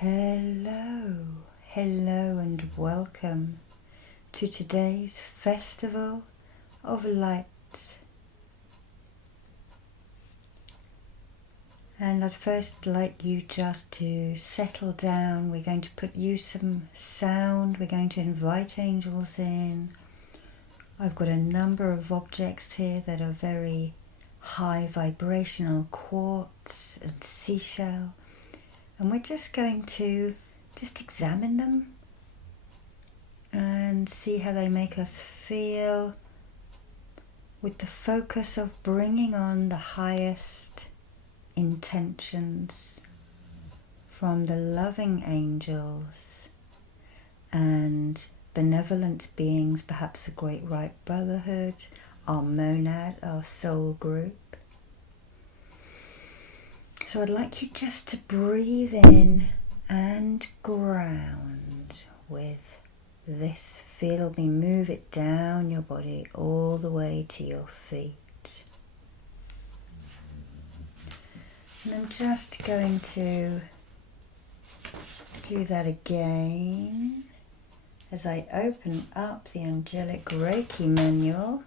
Hello, hello and welcome to today's Festival of Light. And I'd first like you just to settle down. We're going to use some sound. We're going to invite angels in. I've got a number of objects here that are very high vibrational, quartz and seashell. And we're just going to examine them and see how they make us feel, with the focus of bringing on the highest intentions from the loving angels and benevolent beings, perhaps the Great Right Brotherhood, our monad, our soul group. So I'd like you just to breathe in and ground with this. Feel me move it down your body all the way to your feet. And I'm just going to do that again as I open up the Angelic Reiki Manual.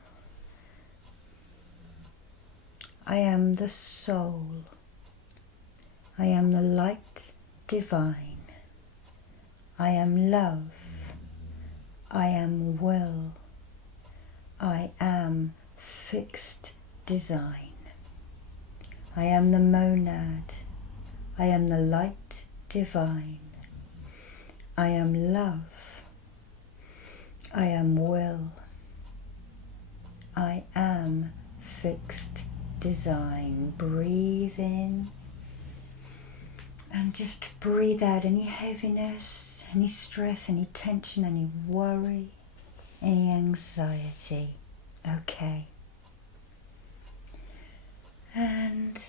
I am the soul. I am the light divine. I am love. I am will. I am fixed design. I am the monad. I am the light divine. I am love. I am will. I am fixed design. Breathe in. And just breathe out any heaviness, any stress, any tension, any worry, any anxiety. Okay. And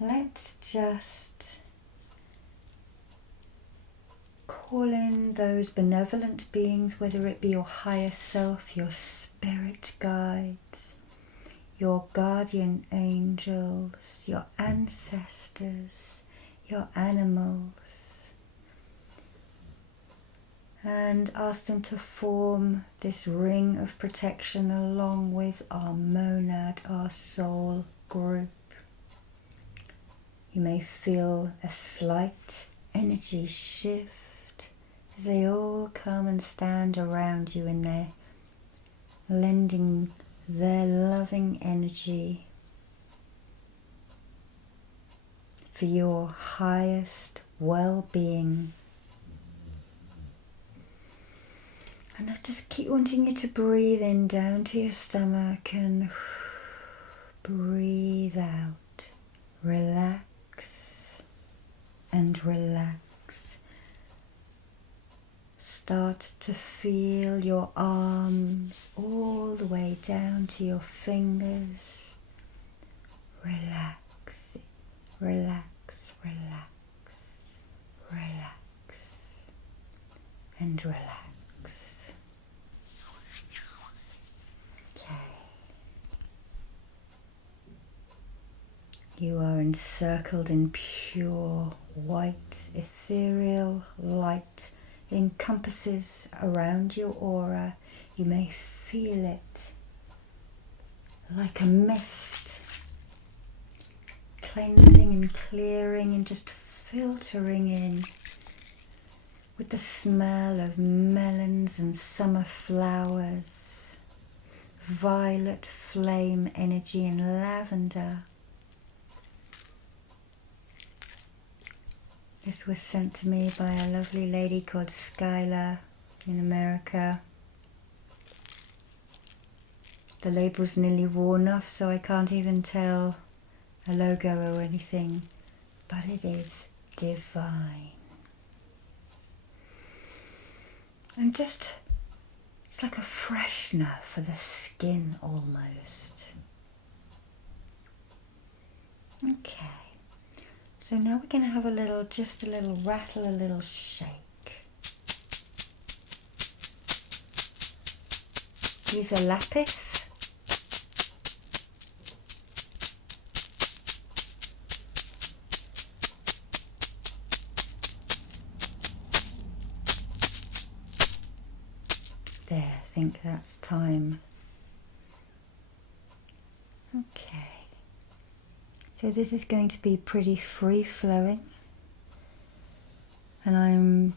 let's just call in those benevolent beings, whether it be your higher self, your spirit guides, your guardian angels, your ancestors, your animals, and ask them to form this ring of protection along with our monad, our soul group. You may feel a slight energy shift as they all come and stand around you, and they're lending their loving energy for your highest well-being. And I just keep wanting you to breathe in down to your stomach and breathe out. Relax and relax. Start to feel your arms all the way down to your fingers. Relax. Relax, relax, relax, and relax. Okay. You are encircled in pure white ethereal light. It encompasses around your aura. You may feel it like a mist, cleansing and clearing and just filtering in with the smell of melons and summer flowers, violet flame energy and lavender. This was sent to me by a lovely lady called Skylar in America. The label's nearly worn off, so I can't even tell a logo or anything, but it is divine. And just, it's like a freshener for the skin almost. Okay, so now we're going to have just a little rattle, a little shake. Use a lapis. There, I think that's time. Okay. So this is going to be pretty free-flowing. And I'm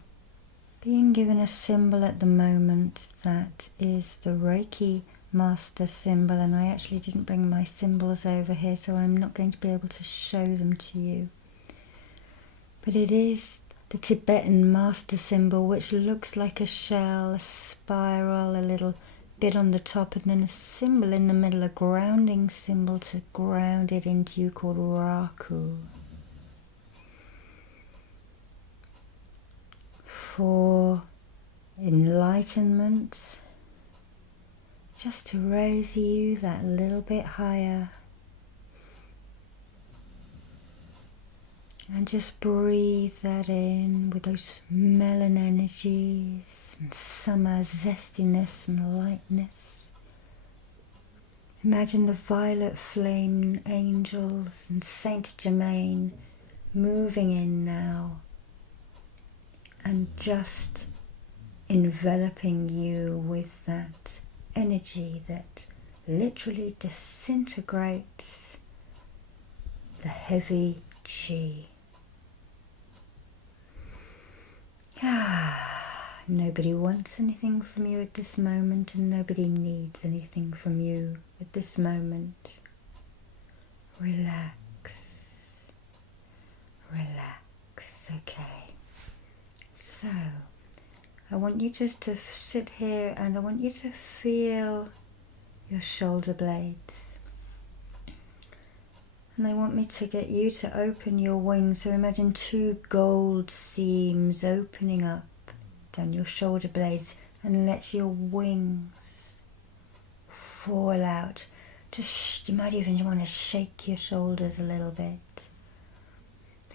being given a symbol at the moment that is the Reiki Master symbol, and I actually didn't bring my symbols over here, so I'm not going to be able to show them to you. But it is the Tibetan Master symbol, which looks like a shell, a spiral, a little bit on the top, and then a symbol in the middle, a grounding symbol to ground it into you, called Raku. For enlightenment, just to raise you that little bit higher. And just breathe that in with those melon energies and summer zestiness and lightness. Imagine the violet flame angels and Saint Germain moving in now and just enveloping you with that energy that literally disintegrates the heavy chi. Nobody wants anything from you at this moment, and nobody needs anything from you at this moment. Relax. Relax. Okay. So, I want you just to sit here and I want you to feel your shoulder blades. And I want me to get you to open your wings. So imagine two gold seams opening up down your shoulder blades, and let your wings fall out. You might even want to shake your shoulders a little bit.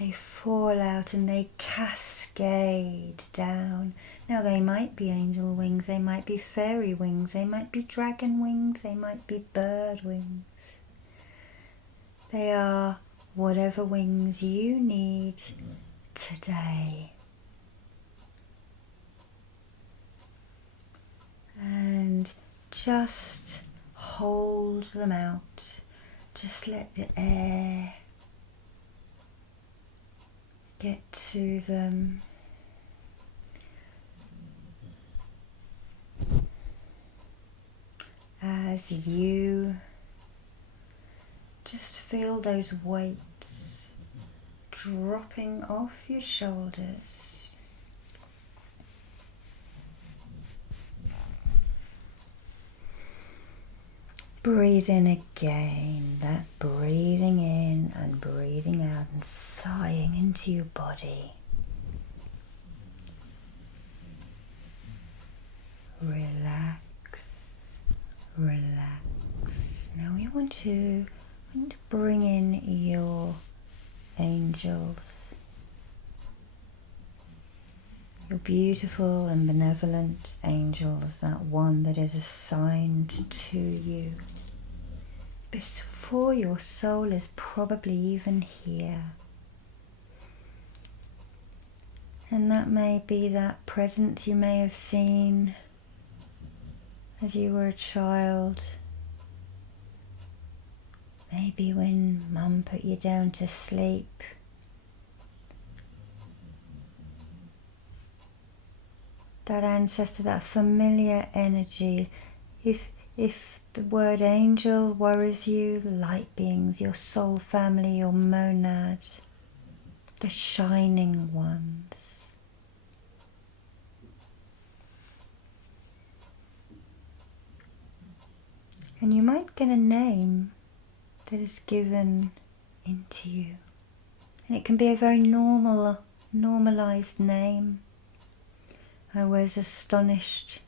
They fall out and they cascade down. Now they might be angel wings, they might be fairy wings, they might be dragon wings, they might be bird wings. They are whatever wings you need today. And just hold them out. Just let the air get to them. As you just feel those weights dropping off your shoulders. Breathe in again, that breathing in and breathing out and sighing into your body. Relax, relax. Now we want to bring in your angels, your beautiful and benevolent angels, that one that is assigned to you before your soul is probably even here. And that may be that presence you may have seen as you were a child. Maybe when Mum put you down to sleep. That ancestor, that familiar energy. If the word angel worries you, the light beings, your soul family, your monad, the shining ones. And you might get a name that is given into you. And it can be a very normalized name. I was astonished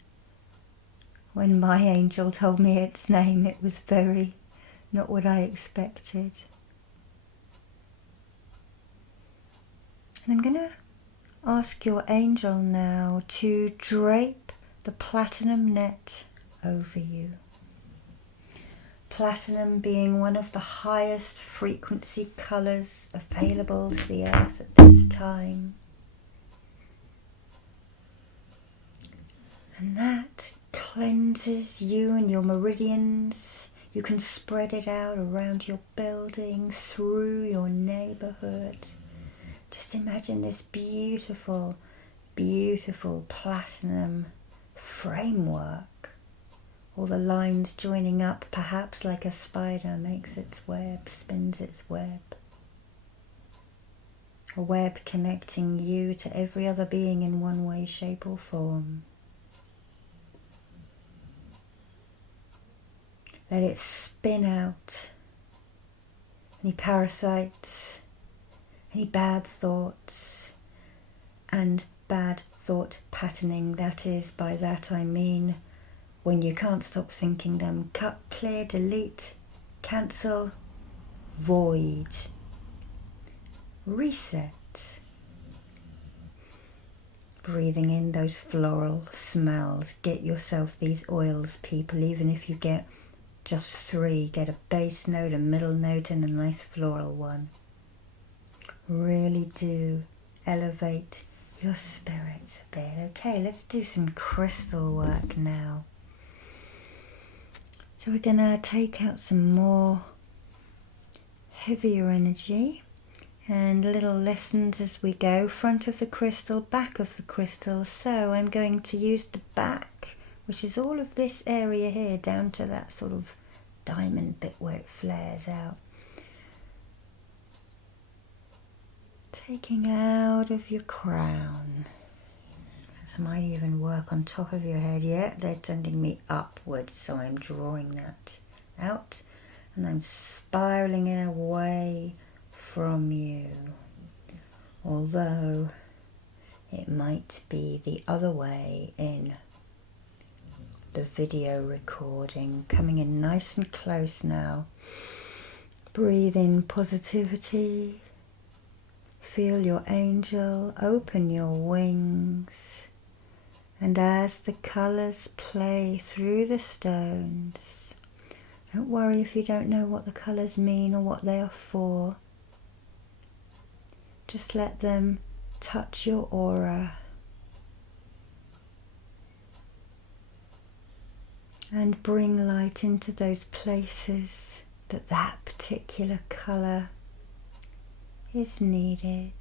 when my angel told me its name. It was very not what I expected. And I'm going to ask your angel now to drape the platinum net over you. Platinum being one of the highest frequency colours available to the earth at this time. And that cleanses you and your meridians. You can spread it out around your building, through your neighborhood. Just imagine this beautiful, beautiful platinum framework. All the lines joining up, perhaps like a spider makes its web, spins its web. A web connecting you to every other being in one way, shape or form. Let it spin out any parasites, any bad thoughts, and bad thought patterning. That is, by that I mean when you can't stop thinking them. Cut, clear, delete, cancel, void, reset. Breathing in those floral smells. Get yourself these oils, people, even if you get just 3. Get a base note, a middle note and a nice floral one. Really do elevate your spirits a bit. Okay, let's do some crystal work now. So we're going to take out some more heavier energy and little lessons as we go. Front of the crystal, back of the crystal. So I'm going to use the back, which is all of this area here, down to that sort of diamond bit where it flares out. Taking out of your crown. I might even work on top of your head. Yeah, they're tending me upwards, so I'm drawing that out and I'm spiraling it away from you. Although it might be the other way in the video recording. Coming in nice and close now. Breathe in positivity. Feel your angel, open your wings, and as the colours play through the stones, don't worry if you don't know what the colours mean or what they are for. Just let them touch your aura and bring light into those places that particular colour is needed.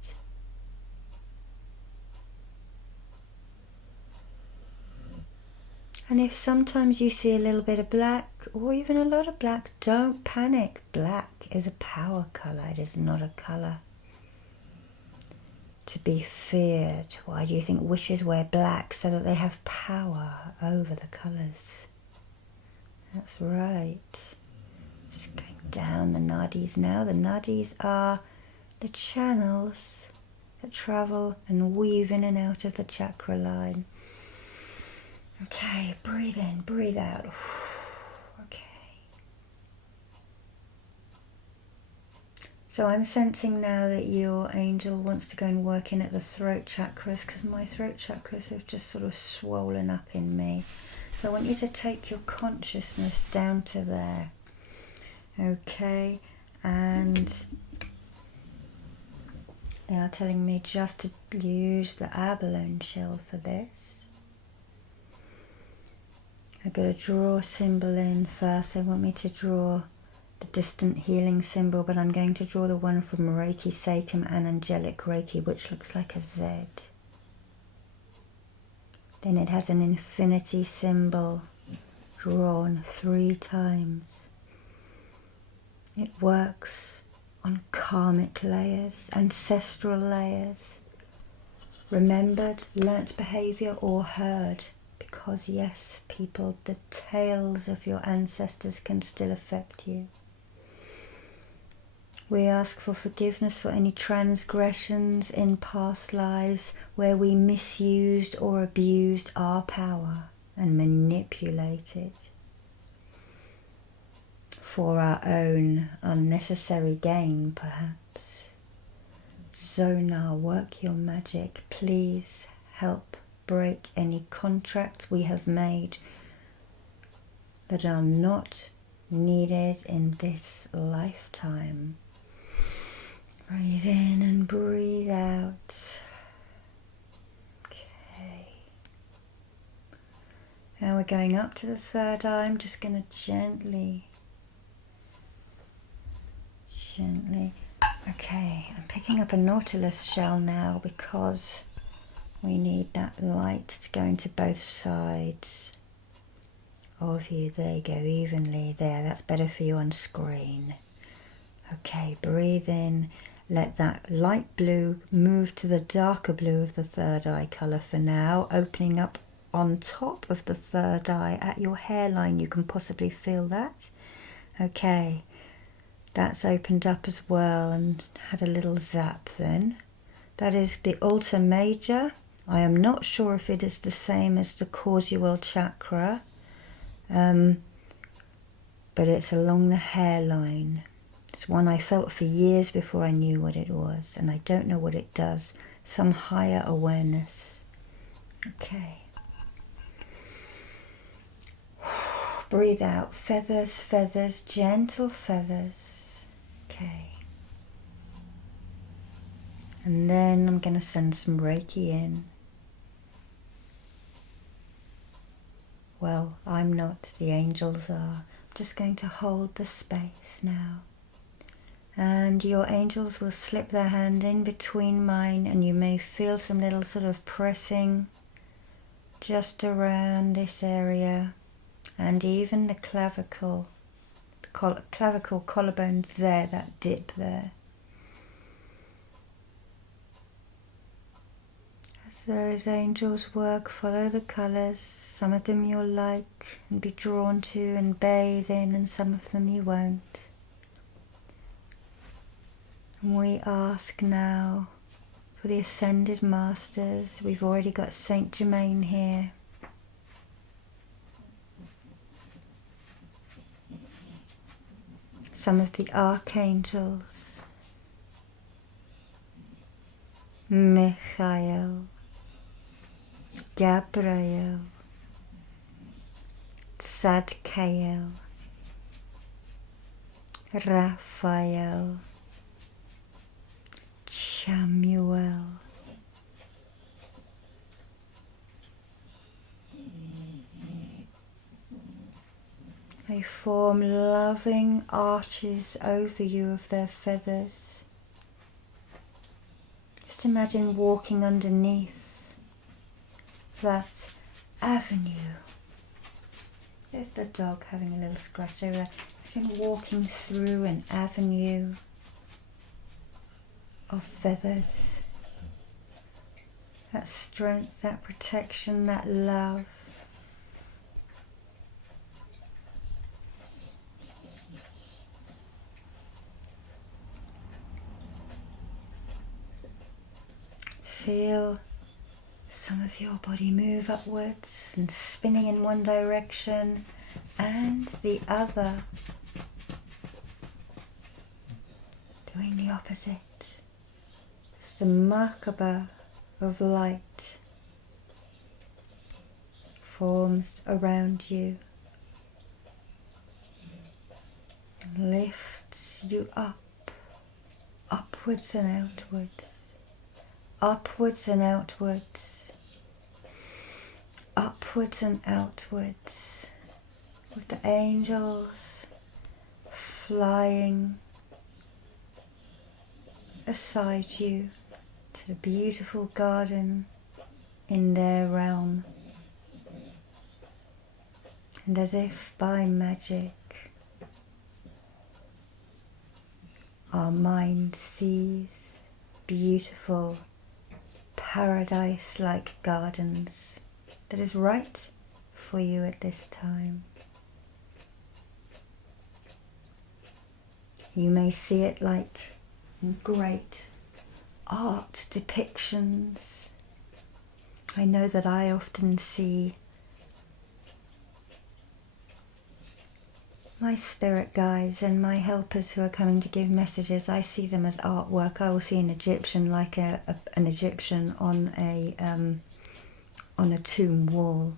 And if sometimes you see a little bit of black or even a lot of black, don't panic. Black is a power colour, it is not a colour to be feared. Why do you think witches wear black? So that they have power over the colours. That's right. Just going down the nadis now. The nadis are the channels that travel and weave in and out of the chakra line. Okay, breathe in, breathe out. Okay. So I'm sensing now that your angel wants to go and work in at the throat chakras, because my throat chakras have just sort of swollen up in me. So I want you to take your consciousness down to there. Okay, and they are telling me just to use the abalone shell for this. I've got to draw a symbol in first. They want me to draw the distant healing symbol, but I'm going to draw the one from Reiki Seikam and Angelic Reiki, which looks like a Z. Then it has an infinity symbol drawn 3 times. It works on karmic layers, ancestral layers, remembered, learnt behaviour or heard. Because yes, people, the tales of your ancestors can still affect you. We ask for forgiveness for any transgressions in past lives where we misused or abused our power and manipulated for our own unnecessary gain, perhaps. Zonar, work your magic. Please help break any contracts we have made that are not needed in this lifetime. Breathe in and breathe out. Okay. Now we're going up to the third eye. I'm just going to gently. Okay, I'm picking up a nautilus shell now because we need that light to go into both sides of you. There you go, evenly there. That's better for you on screen. Okay, breathe in. Let that light blue move to the darker blue of the third eye colour for now, opening up on top of the third eye at your hairline. You can possibly feel that. Okay, that's opened up as well and had a little zap then. That is the Ultra Major. I am not sure if it is the same as the causal chakra, but it's along the hairline. It's one I felt for years before I knew what it was, and I don't know what it does. Some higher awareness. Okay. Breathe out. Feathers, feathers, gentle feathers. Okay. And then I'm going to send some Reiki in. Well, I'm not. The angels are. I'm just going to hold the space now. And your angels will slip their hand in between mine, and you may feel some little sort of pressing just around this area, and even the clavicle collarbones there, that dip there. As those angels work, follow the colours. Some of them you'll like and be drawn to and bathe in, and some of them you won't. We ask now for the Ascended Masters. We've already got Saint Germain here. Some of the Archangels. Michael, Gabriel, Zadkiel, Raphael, Samuel, they form loving arches over you of their feathers. Just imagine walking underneath that avenue. There's the dog having a little scratch over there. Imagine walking through an avenue of feathers, that strength, that protection, that love. Feel some of your body move upwards and spinning in one direction and the other, doing the opposite. The Merkaba of light forms around you, lifts you up, upwards and outwards, upwards and outwards, upwards and outwards, with the angels flying aside you to the beautiful garden in their realm. And as if by magic, our mind sees beautiful paradise-like gardens that is right for you at this time. You may see it like great art depictions. I know that I often see my spirit guides and my helpers who are coming to give messages. I see them as artwork. I will see an Egyptian like an Egyptian on a tomb wall.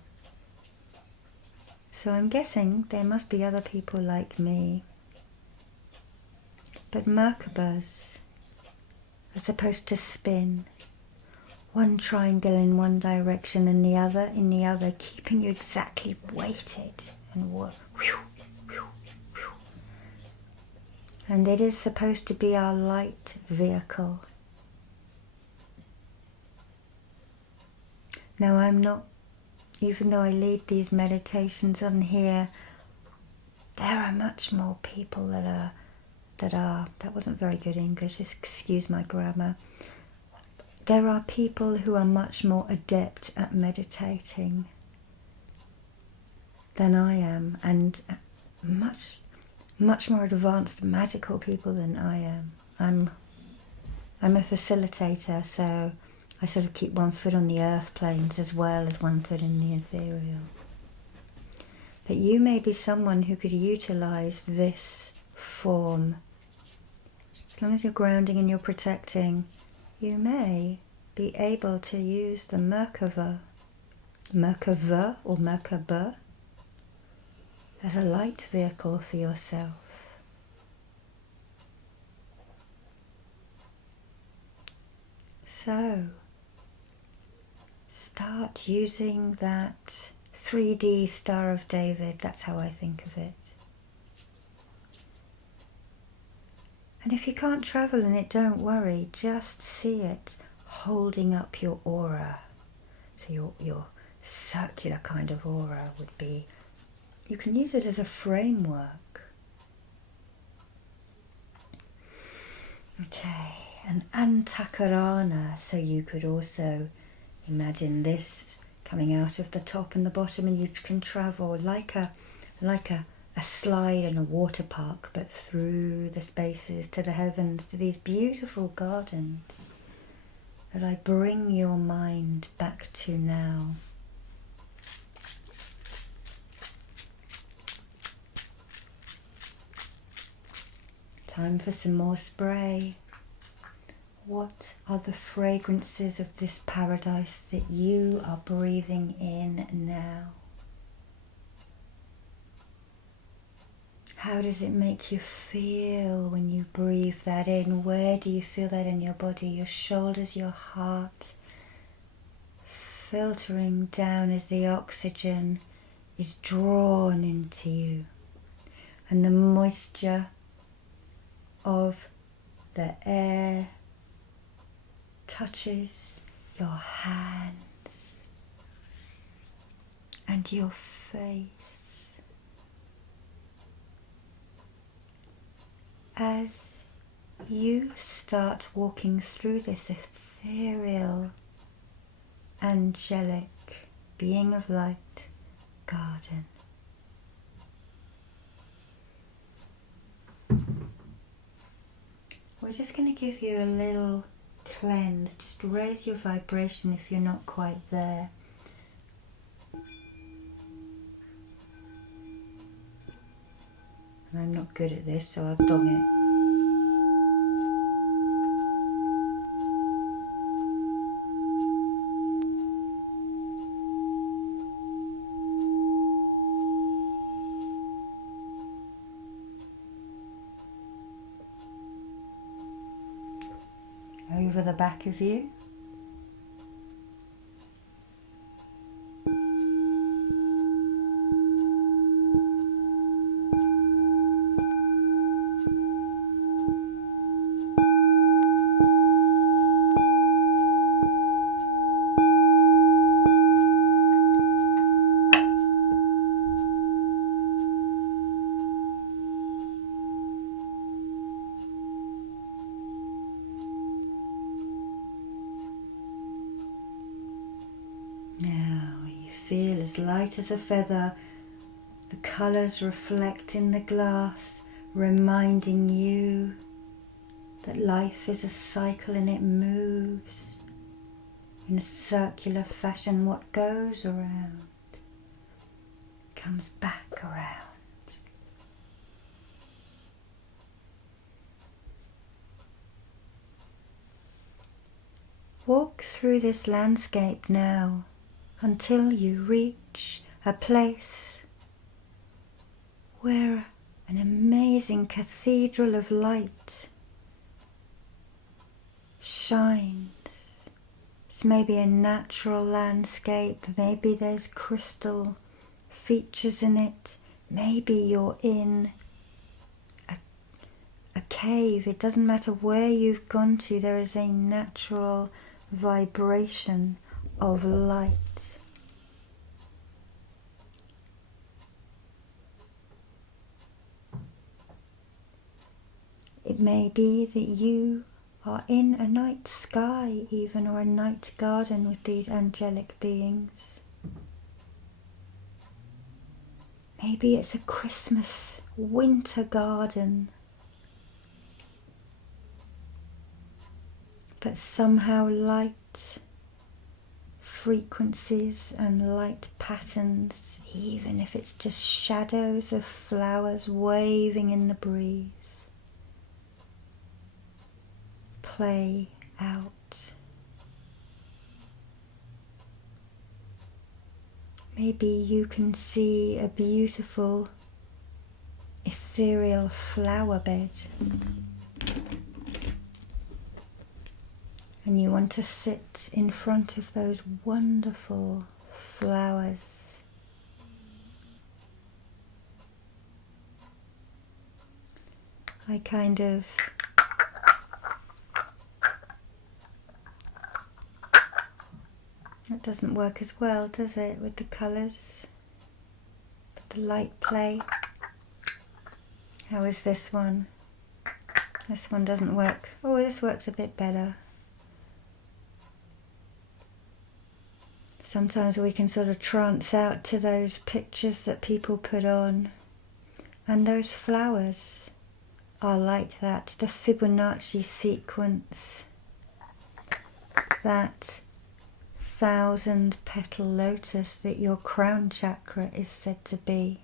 So I'm guessing there must be other people like me. But Merkabas are supposed to spin one triangle in one direction and the other in the other, keeping you exactly weighted and and it is supposed to be our light vehicle. Now I'm not, even though I lead these meditations on here, there are much more people that wasn't very good English, excuse my grammar. There are people who are much more adept at meditating than I am, and much more advanced magical people than I am. I'm a facilitator, so I sort of keep one foot on the earth planes as well as one foot in the ethereal. But you may be someone who could utilize this form. As long as you're grounding and you're protecting, you may be able to use the Merkava or Merkaba as a light vehicle for yourself. So, start using that 3D Star of David, that's how I think of it. And if you can't travel in it, don't worry, just see it holding up your aura. So your circular kind of aura would be, you can use it as a framework. Okay, an antakarana, so you could also imagine this coming out of the top and the bottom, and you can travel like a slide in a water park, but through the spaces to the heavens, to these beautiful gardens that I bring your mind back to now. Time for some more spray. What are the fragrances of this paradise that you are breathing in now? How does it make you feel when you breathe that in? Where do you feel that in your body? Your shoulders, your heart, filtering down as the oxygen is drawn into you. And the moisture of the air touches your hands and your face. As you start walking through this ethereal, angelic, being of light garden, we're just going to give you a little cleanse. Just raise your vibration if you're not quite there. And I'm not good at this, so I'll dong it. Over the back of you. Feel as light as a feather. The colours reflect in the glass, reminding you that life is a cycle and it moves in a circular fashion. What goes around comes back around. Walk through this landscape now, until you reach a place where an amazing cathedral of light shines It's maybe a natural landscape, maybe there's crystal features in it, maybe you're in a cave. It doesn't matter where you've gone to, there is a natural vibration of light. It may be that you are in a night sky even, or a night garden with these angelic beings. Maybe it's a Christmas winter garden. But somehow light frequencies and light patterns, even if it's just shadows of flowers waving in the breeze, play out. Maybe you can see a beautiful ethereal flower bed, and you want to sit in front of those wonderful flowers. I kind of That doesn't work as well, does it, with the colours? But the light play. How is this one? This one doesn't work. Oh, this works a bit better. Sometimes we can sort of trance out to those pictures that people put on. And those flowers are like that. The Fibonacci sequence. That 1,000-petal lotus that your crown chakra is said to be.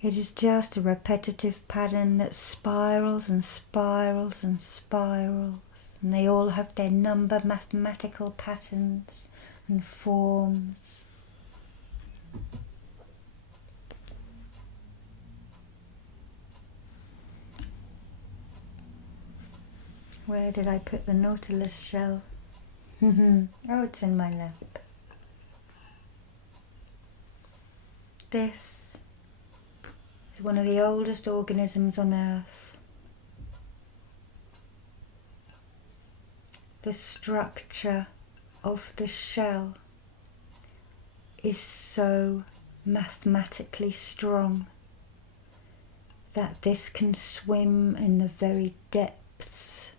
It is just a repetitive pattern that spirals and spirals and spirals, and they all have their number mathematical patterns and forms. Where did I put the nautilus shell? Oh, it's in my lap. This is one of the oldest organisms on Earth. The structure of the shell is so mathematically strong that this can swim in the very depths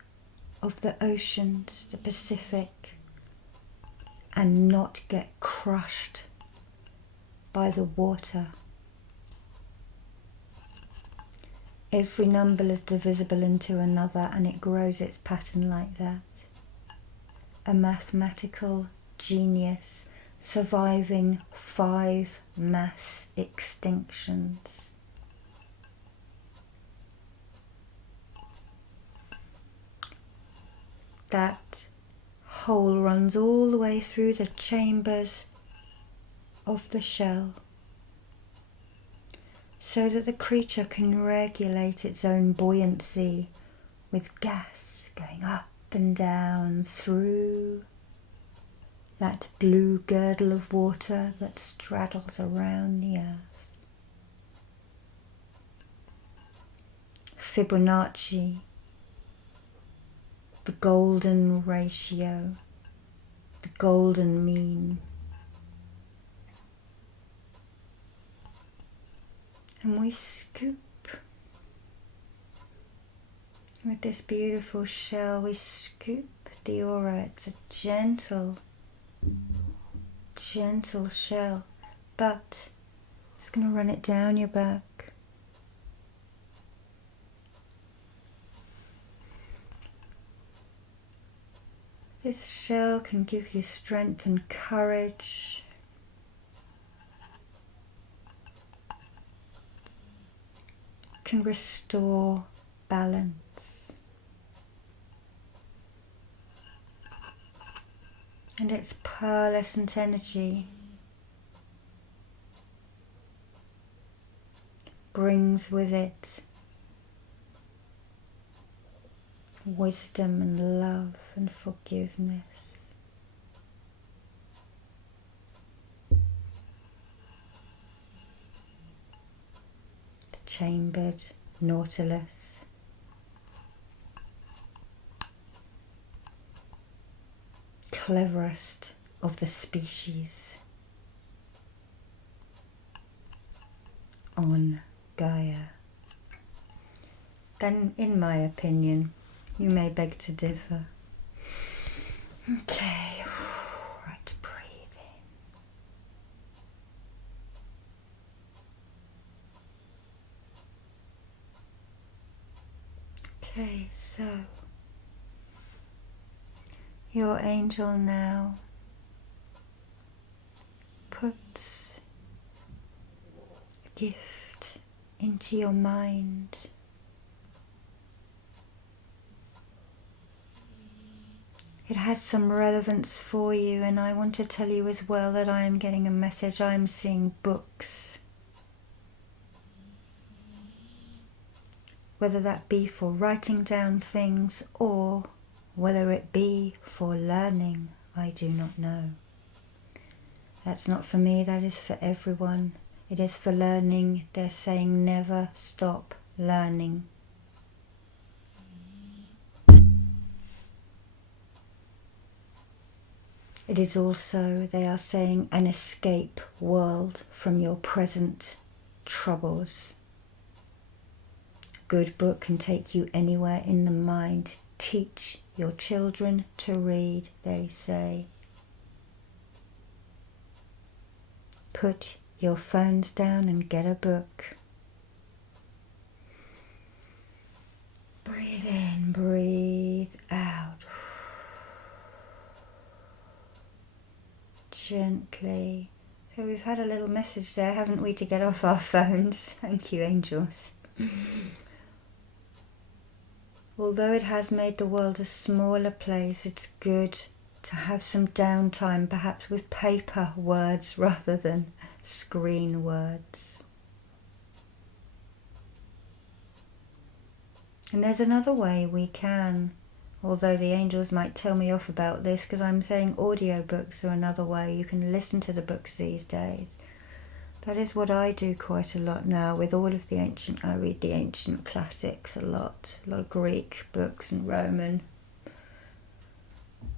of the oceans, the Pacific, and not get crushed by the water. Every number is divisible into another, and it grows its pattern like that. A mathematical genius surviving 5 mass extinctions. That hole runs all the way through the chambers of the shell, so that the creature can regulate its own buoyancy with gas going up and down through that blue girdle of water that straddles around the earth. Fibonacci, the golden ratio, the golden mean. And we scoop with this beautiful shell, we scoop the aura. It's a gentle, gentle shell, but I'm just going to run it down your back. This shell can give you strength and courage. Can restore balance. And its pearlescent energy brings with it wisdom and love and forgiveness. The chambered nautilus. Cleverest of the species on Gaia. Then, in my opinion, you may beg to differ. Okay, right, breathe in. Okay, so your angel now puts a gift into your mind. It has some relevance for you, and I want to tell you as well that I am getting a message. I am seeing books. Whether that be for writing down things or whether it be for learning, I do not know. That's not for me, that is for everyone. It is for learning. They're saying never stop learning. It is also, they are saying, an escape world from your present troubles. Good book can take you anywhere in the mind. Teach your children to read, they say. Put your phones down and get a book. Breathe in, breathe out. Gently. So we've had a little message there, haven't we, to get off our phones. Thank you, angels. Although it has made the world a smaller place, it's good to have some downtime, perhaps with paper words rather than screen words. And there's another way we can, although the angels might tell me off about this, because I'm saying audiobooks are another way. You can listen to the books these days. That is what I do quite a lot now with all of the ancient. I read the ancient classics a lot of Greek books and Roman.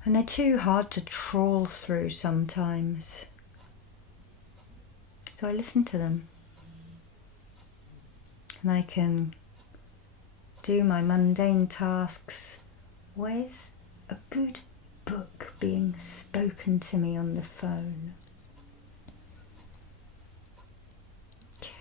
And they're too hard to trawl through sometimes. So I listen to them. And I can do my mundane tasks with a good book being spoken to me on the phone. Okay.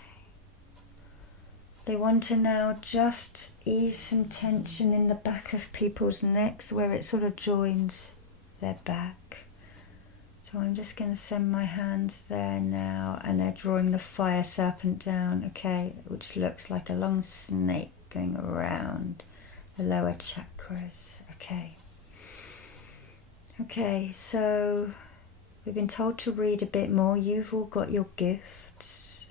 They want to now just ease some tension in the back of people's necks where it sort of joins their back. So I'm just going to send my hands there now, and they're drawing the fire serpent down, okay, which looks like a long snake going around the lower chakras. Okay, so we've been told to read a bit more. You've all got your gifts.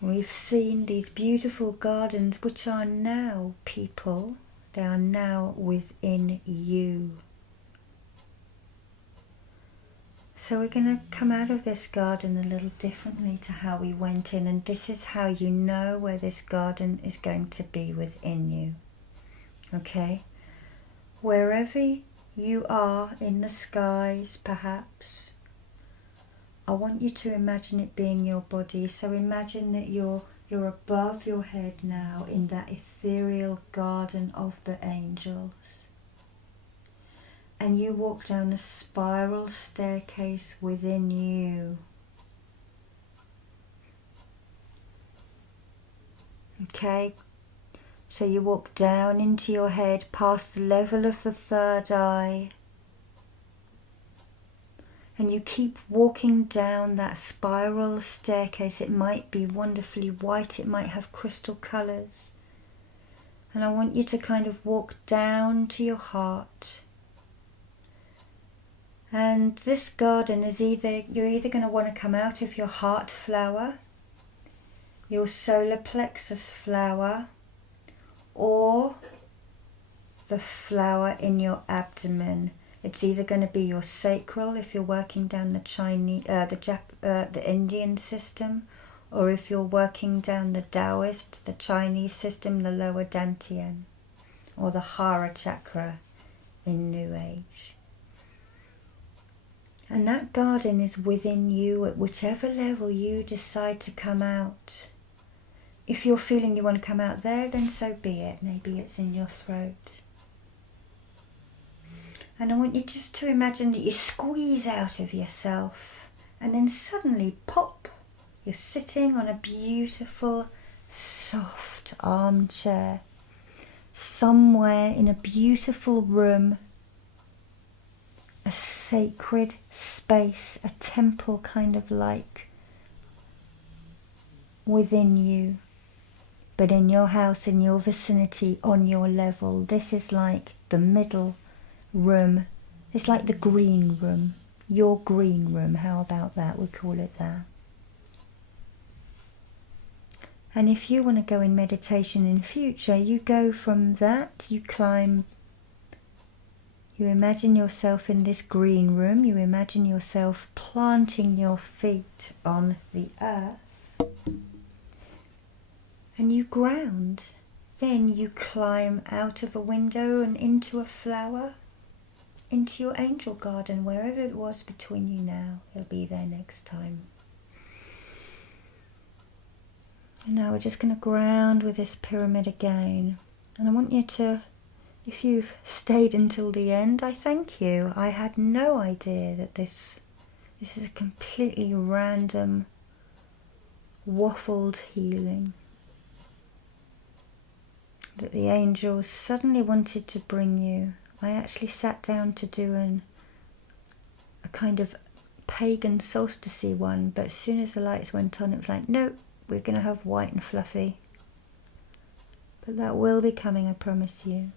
We've seen these beautiful gardens, which are now people. They are now within you. So we're going to come out of this garden a little differently to how we went in, and this is how you know where this garden is going to be within you. Okay? Wherever you are in the skies, perhaps, I want you to imagine it being your body. So imagine that you're above your head now in that ethereal garden of the angels. And you walk down a spiral staircase within you. Okay? So you walk down into your head past the level of the third eye. And you keep walking down that spiral staircase. It might be wonderfully white, it might have crystal colours. And I want you to kind of walk down to your heart. And this garden is you're either going to want to come out of your heart flower, your solar plexus flower, or the flower in your abdomen. It's either going to be your sacral if you're working down the Indian system, or if you're working down the Taoist, the Chinese system, the lower dantian, or the Hara chakra in New Age. And that garden is within you at whichever level you decide to come out. If you're feeling you want to come out there, then so be it. Maybe it's in your throat. And I want you just to imagine that you squeeze out of yourself, and then suddenly, pop, you're sitting on a beautiful, soft armchair, somewhere in a beautiful room, a sacred space, a temple kind of like within you, but in your house, in your vicinity, on your level. This is like the middle room. It's like the green room, your green room. How about that? We call it that. And if you want to go in meditation in future, you go from that, you climb, you imagine yourself in this green room, you imagine yourself planting your feet on the earth, and you ground. Then you climb out of a window and into a flower, into your angel garden, wherever it was between you now. It'll be there next time. And now we're just going to ground with this pyramid again. And I want you to, if you've stayed until the end, I thank you. I had no idea that this is a completely random, waffled healing. That the angels suddenly wanted to bring you. I actually sat down to do a kind of pagan solstice one, but as soon as the lights went on, it was like, no, we're going to have white and fluffy. But that will be coming, I promise you.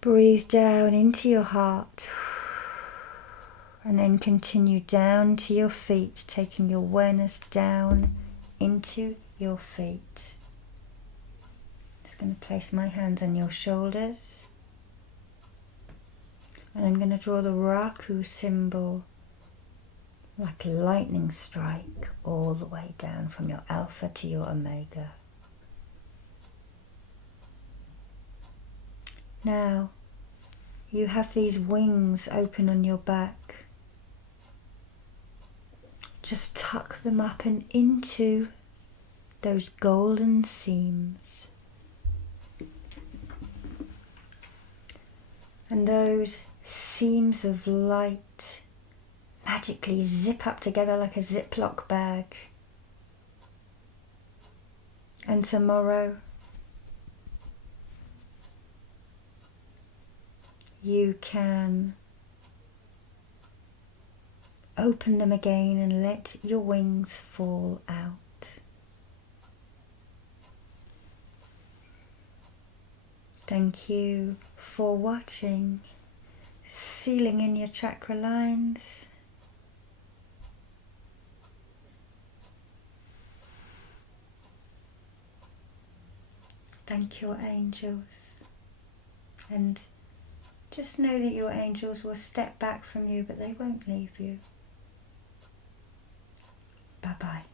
Breathe down into your heart, and then continue down to your feet, taking your awareness down into your feet. Just going to place my hands on your shoulders, and I'm going to draw the Raku symbol like a lightning strike all the way down from your Alpha to your Omega. Now you have these wings open on your back. Just tuck them up and into those golden seams. And those seams of light magically zip up together like a Ziploc bag. And tomorrow you can open them again and let your wings fall out. Thank you for watching. Sealing in your chakra lines. Thank your angels. And just know that your angels will step back from you, but they won't leave you. Bye-bye.